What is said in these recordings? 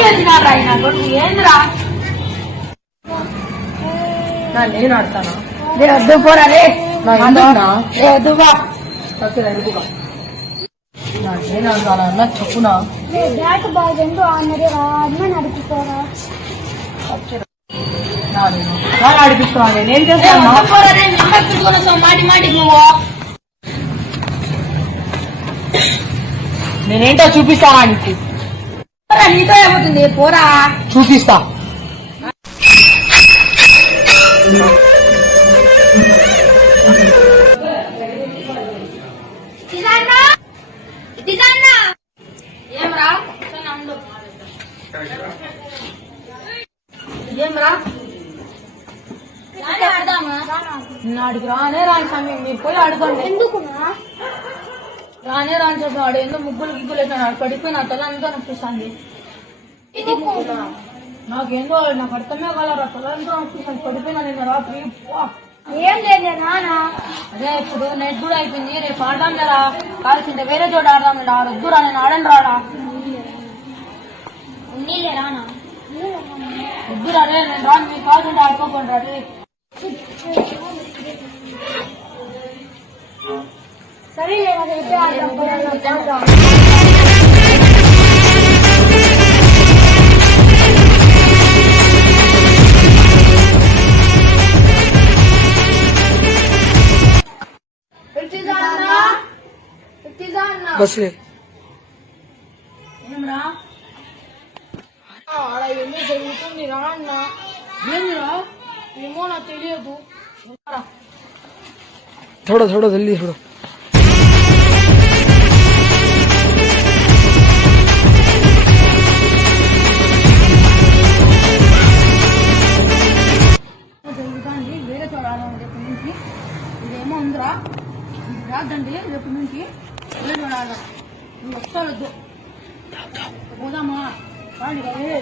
ఏంద్రా నేను ఆడతానా వద్దు పోరాలే వద్దు బా నేను ఆడతానా చెప్పునా బ్యాట్ బాల్ రెండు మరి అమ్మ నడిపిపోరా ఆడిపిస్తాను నేనేం చేస్తాను మాటి మాటి నువ్వు నేనేంటో చూపిస్తానా నీకు నీతో ఏమవుతుంది పోరా చూపిస్తా ఏమరా ఏమరా నాడికి రానే రాని సమయం మీరు పోయి అడగండి ఎందుకునా రానే రాని చెప్పి వాడు ఎందుకు ముగ్గులు గిగ్గులు వేసాడు పడిపోయి నా తల అంతా నొప్పిస్తుంది నాకేందో నాకు అర్థమే కలరా తల అంతా నొప్పిస్తాను పడిపోయినా నేను రాత్రి ఏం లేదే నాన్న అదే ఇప్పుడు నెట్ కూడా అయిపోయింది రేపు ఆడదాం కదా కాల్సింటే వేరే చోట ఆడదాం లేదా వద్దురా నేను ఆడను రాడా ఉన్నీలే రానా వద్దురా రే నేను రాను మీకు కాల్సింటే ఆడుకోకుండా రే సరే రేపే ఆడదాం బస్లే ఏమరా ఆడ ఎన్ని జరుగుతుంది రా అన్న ఏమిరా ఏమో నాకు తెలియదు थोड़ा थोड़ा जल्दी थोड़ा జరుగుతుంది వేరే చోట ఆడదాం రేపు నుంచి ఇదేమో ఉందిరా రాదండి రేపు నుంచి వేరే చోట ఆడదాం నువ్వు వస్తావద్దు పోదామా రాండి కదా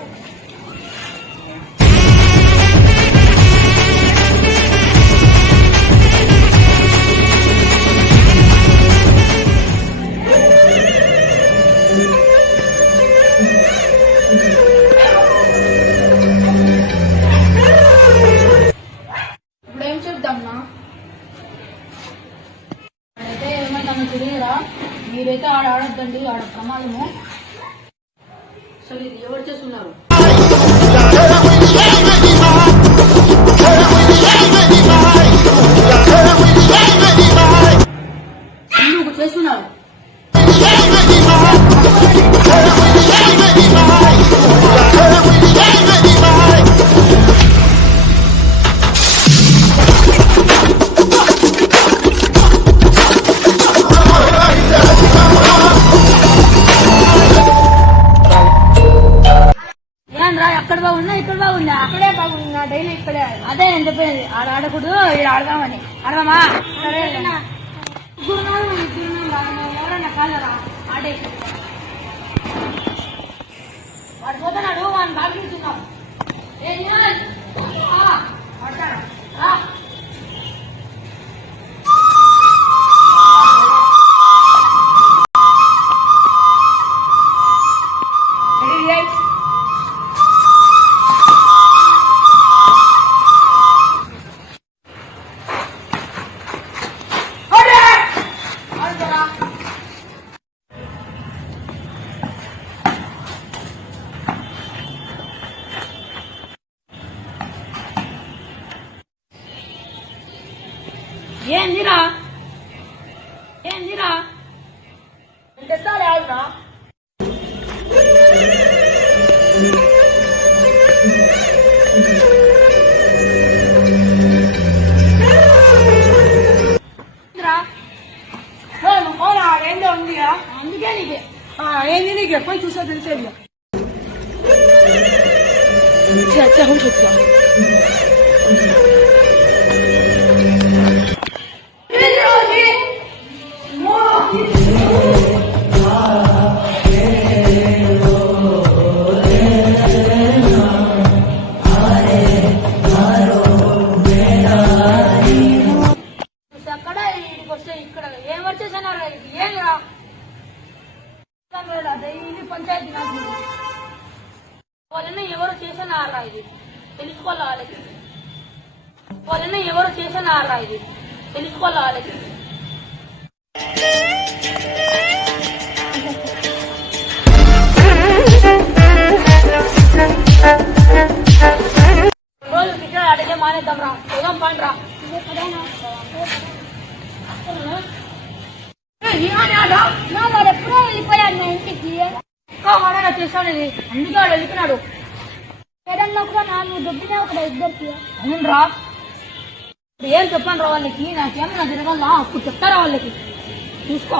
ఇప్పుడేం చెప్దాంనా అయితే ఏమైనా తెలియదురా మీరైతే ఆడ ఆడొద్దండి ఆడ ప్రమాదము అసలు ఇది ఎవరు చేస్తున్నారు ఎందుకు చేస్తున్నారు ఏంద్రా ఎక్కడ బాగుందా ఇక్కడ బాగుందా ఇక్కడే బాగుంది నా డైలీ ఇక్కడే అదే నేను చెప్పేది ఆడ ఆడకూడదు ఇక్కడ ఆడదామని ఆడదామా సరే ఎవరన్నా కాలరా ఆడే వాడు పోతున్నాడు వాడిని బాగుతున్నాం ఏందిరా ఏందిరా తెస్తాలే ఆడురా ఏందో ఉందిరా అందుకే నీకే ఏంది నీకు ఎప్పుడు చూసా తెలిసేది अच्छा हम सोचा అక్కడ ఇక్కడికి వస్తే ఇక్కడ ఏం వచ్చేసన్నారు ఏం రా డైలీ పంచాయతీ నాకు ఎవరు చేసినారా ఇది తెలుసుకోవాలి వాళ్ళకి. వాళ్ళని ఎవరు చేసినారా ఇది తెలుసుకోవాలి వాళ్ళకి. రోజు క్రికెట్ ఆడితే మానేద్దాం రా, పోదాం పండి రా. మరి ఎప్పుడో వెళ్ళిపోయాడు మా ఇంటికి. వాడగా చేశాడు ఇది, అందుకే వాడు వెళ్ళిపోయినాడు. ఏదన్నా కూడా నువ్వు దొబ్బినావు కదా ఇద్దరికి. అవునరా, ఇప్పుడు ఏం చెప్పాను రా వాళ్ళకి, నాకేమన్నా తిరగల్లా అప్పుడు చెప్తారా వాళ్ళకి, చూసుకో.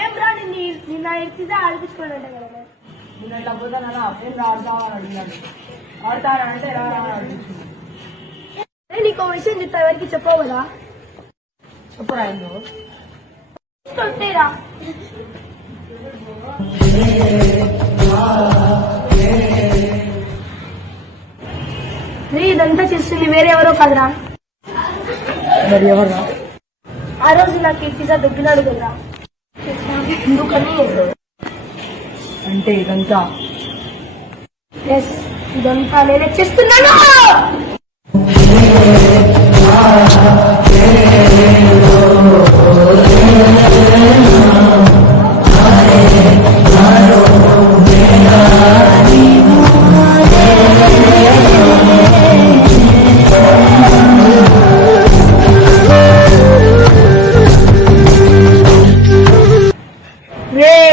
ఏం రా నిన్న ఎక్కితే ఆడిపించుకోండి కదా. నీకు విషయం చెప్తా, ఎవరికి చెప్పవు కదా. చెప్పరా ఎందుకు కొట్టేరా ఇదంతా చేస్తుంది వేరే ఎవరో కాదురా. మరి ఎవరా? ఆ రోజు నాకు పిజ్జా దొబ్బినాడు కదా. ఎందుకని అంటే ఇదంతా ఎస్, ఇదంతా నేనే చేస్తున్నాను.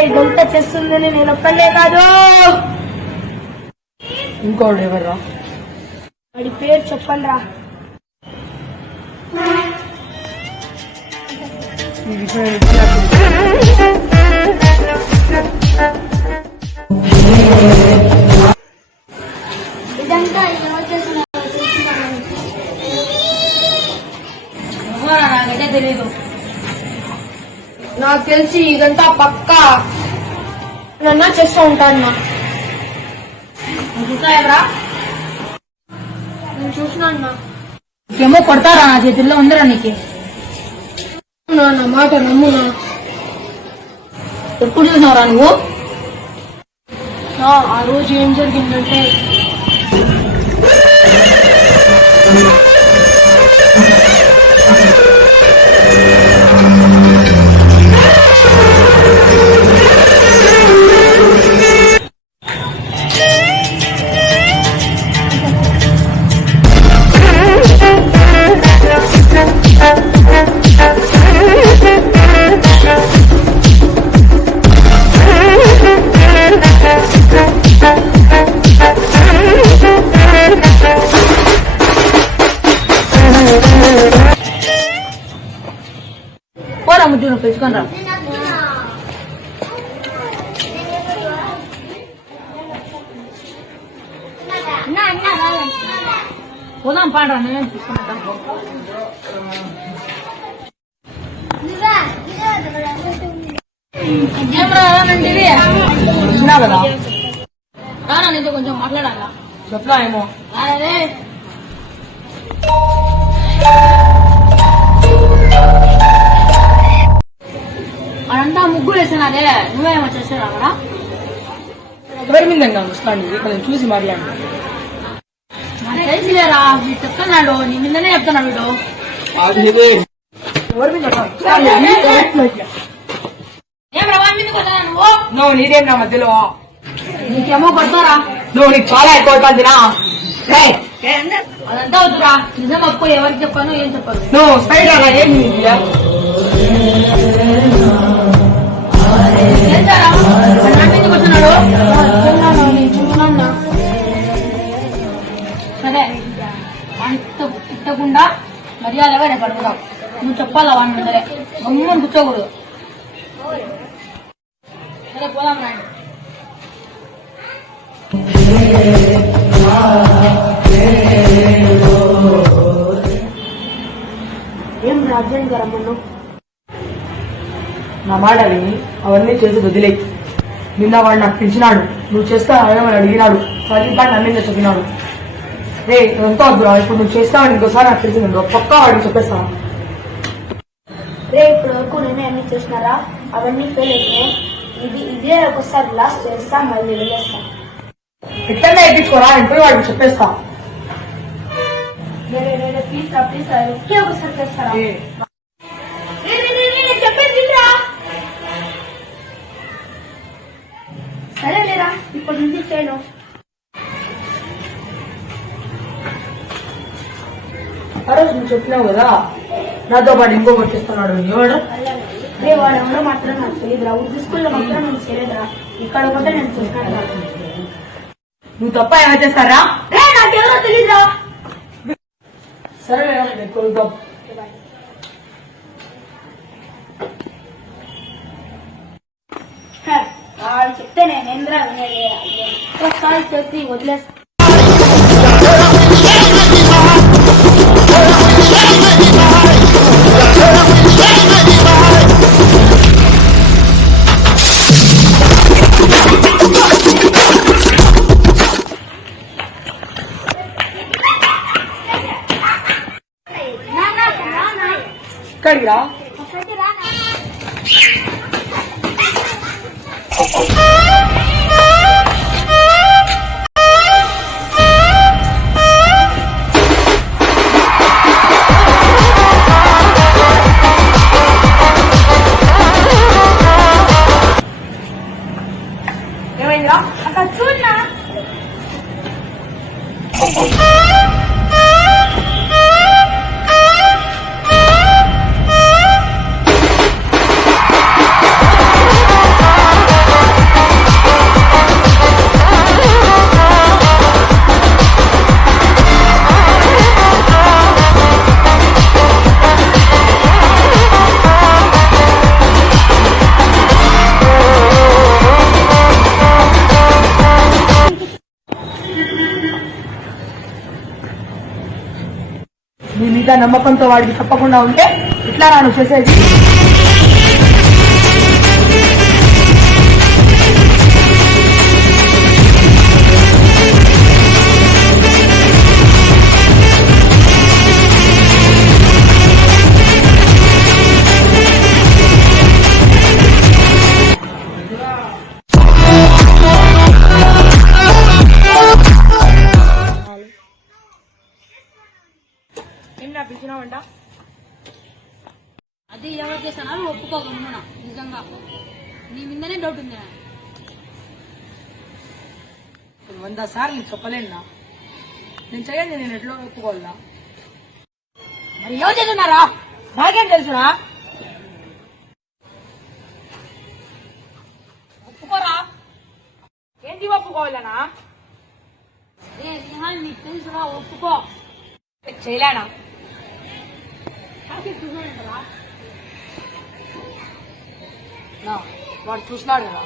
ఇదంతా చేస్తుందని నేను ఒక్కనే కాదు. ఇంకోడు ఎవర్రా? వాడి పేరు చెప్పండి రా. ఈ విషయం ఇచ్చినప్పుడు ఇదంతా ఎవరు చేస్తున్నారు? నాకైతే తెలీదు. నాకు తెలిసి ఇదంతా పక్కా నన్నా చేస్తూ ఉంటాను. చూసాయరా, నేను చూసినా ఏమో కొడతారా, నా చేతుల్లో ఉందిరా నీకు. నా మాట నమ్మునా. ఎప్పుడు చూసినావురా నువ్వు? ఆ రోజు ఏం జరిగిందంటే పోరా ముద్దు నువ్వు తెలుసుకొని రా. పోదాం పాడరా, నేనేం తీసుకుంటాను. ఏమరా నండి విన్నా కదా, రానా నీతో కొంచెం మాట్లాడాలా. చెప్పలా ఏమో. అదే అదంతా ముగ్గులు వేసినారే, నువ్వేమో చేసారా అక్కడ? ఎవరి మీద ముస్తాండి కొంచెం చూసి మాట్లాడు. నాకు తెలిసిలేరా, వీడు చెప్తున్నాడు, నీ మీదనే చెప్తున్నాడు వీడు. ఎవరి మీద ఏం రవా మీదకి వచ్చా నువ్వు? నువ్వు నీదేం నా మధ్యలో, నీకేమో కొడతారా? నువ్వు నీకు చాలా ఎక్కువ అవుతుందిరా. అదంతా వద్దురా, నిజం అప్పు ఎవరికి చెప్పాను ఏం చెప్పాను. నువ్వు సైడ్ అలా ఏం ఏంటారా? మా నాన్న ఎందుకు వచ్చినాడు? నేను చూడన్నా. సరే వాడిని తిట్టకుండా మర్యాదగా రేపు అడుగుదాం. నువ్వు చెప్పాలా వాడిని ముందరే, గమ్మున కూర్చోకూడదు. సరే పోదాం రండి. ఏం రాజ్యం గరమ్మను నా మాట విని అవన్నీ చేసి వదిలే. నిన్న వాడు నాకు పిలిచినాడు, నువ్వు చేస్తా అని అడిగినాడు. సరిగ్గా నా మీద చెప్పినాడు. రే ఎంతో వద్దురా, ఇప్పుడు నువ్వు చేస్తావని ఇంకోసారి నాకు తెలిసింది పక్కా వాడికి చెప్పేస్తా. రే ఇప్పటి వరకు నేనే అన్ని చేసినారా, అవన్నీ ఫెయిల్ అయితే ఇదే ఒకసారి లాస్ట్ చేస్తా, మళ్ళీ వదిలేస్తా. ఎట్లన్నా ఎక్కించుకోరా, నేను పోయి వాడికి చెప్పేస్తా. ప్లీజ్ ఒకే ఒకసారి చేస్తారా? ఏ, నేను చెప్పేది వినరా? సరే లేరా, ఇప్పటి నుంచి చేయను. ఆ రోజు నువ్వు చెప్పినావు కదా నాతో పాటు ఇంకొకటి చేస్తున్నాడు, ఎవడు? రే వాడు ఎవరో మాత్రం నాకు తెలియదురా, ఉర్దూ స్కూల్లో మాత్రం నేను చేయలేదురా, ఇక్కడ కూడా నేను చూసినాను. నువ్వు తప్ప ఏమైనా చేస్తారా? రే నాకెవరో తెలీదురా. సరే కొలుద్దాం. వాడు చెప్తే నేను ఏంద్రా వినేది, ఒకసారి చెప్పి వదిలేస్తా. ఇక్కడికి రా. ఏమైందిరా? అక్కడ చూడనా. నీ మీద నమ్మకంతో వాడికి చెప్పకుండా ఉంటే ఇట్లా నన్ను చేసేది. ఏం నా పిలిచినావంట? అది ఎవరు చేస్తానో ఒప్పుకోగలను. నిజంగా నీ మీదనే డౌట్ ఉంది. 100 సార్లు నీకు చెప్పలేనా? నేను చేయండి, నేను ఎట్లా ఒప్పుకోవాలా? మరి ఎవరు చేస్తున్నారా? నాకేం తెలుసునా? ఒప్పుకోరా? ఏంటి ఒప్పుకోవాలనా? నీకు తెలుసురా, ఒప్పుకో. చేయలేనా? చూసాడంటరా? వాడు చూసినాడు కదా,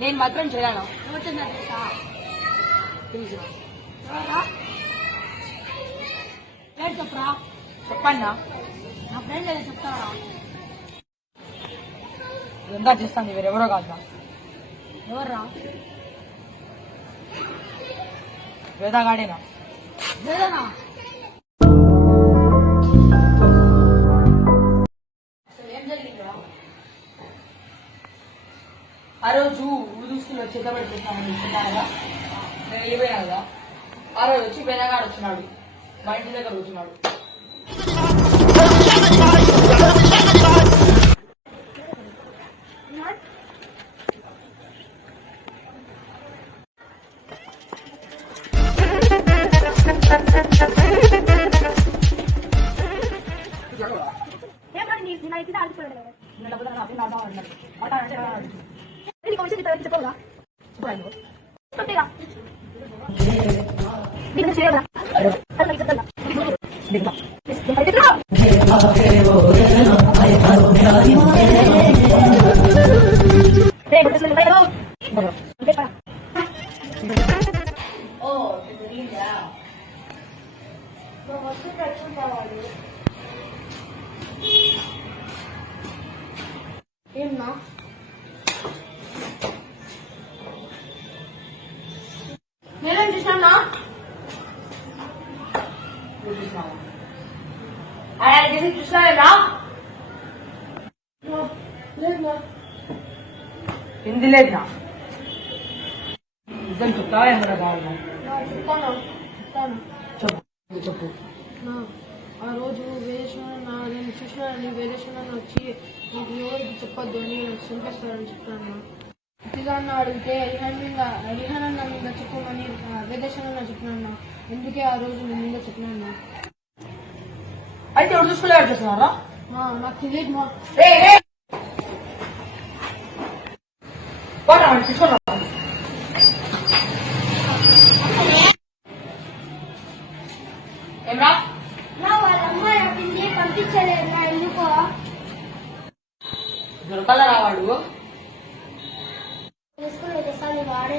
నేను మాత్రం చేయలేను. ఎవరు చేస్తున్నారు తెలుసా? తెలుసునా? ఎవరా? పేరు చెప్పురా. చెప్పన్నా. నా ఫ్రెండ్ ఏదో చెప్తారా? ఎంత చేస్తాను, వేరెవరో కాదు. ఎవర్రా? వేదగాడేనా? లేదనా? ఆ రోజు ఉర్దూ స్కూల్లో చేతబడి చేస్తానని చెప్పాను కదా, నేను వెళ్ళిపోయాను కదా. ఆ రోజు వచ్చి వేదగాడు వచ్చినాడు, మా ఇంటి దగ్గర కూర్చున్నాడు. ఏమని నీ అయితే ఆడుకోలేదు. నేను డబ్బులు అన్నా, అప్పుడు నా అమ్మ అన్నాడు. వచ్చింది చెప్పగా చెప్పేగా దీన్ని చేయరా ఏమన్నా నేనేం చూసినా చూసినా లేదు హిందీ లేదునా నిజం చెప్తావా ఏమన్నా కావాలన్నా చెప్తాను చెప్పు చెప్పు ఆ రోజు వేరేశ్వర నేను చూసినానని వేరేశ్వర వచ్చి నీకు ఎవరికి చెప్పొద్దు అని చంపేస్తారని చెప్తాను అతిగాన్న అడిగితే రిహానన్న మీద చెప్పమని వేదేశ్వరన్న చెప్పినాను ఎందుకే ఆ రోజు నేను మీద చెప్పినాను అయితే ఎవరు చూసుకోలేరు చేస్తున్నారా నాకు తెలియదు మా తీసుకున్నా ఏమరా వాళ్ళ అమ్మ నాటింది పంపించలేదు నా ఎందుకో దొరకాల రావాడు తెలుసుకోలేదు కానీ వాడే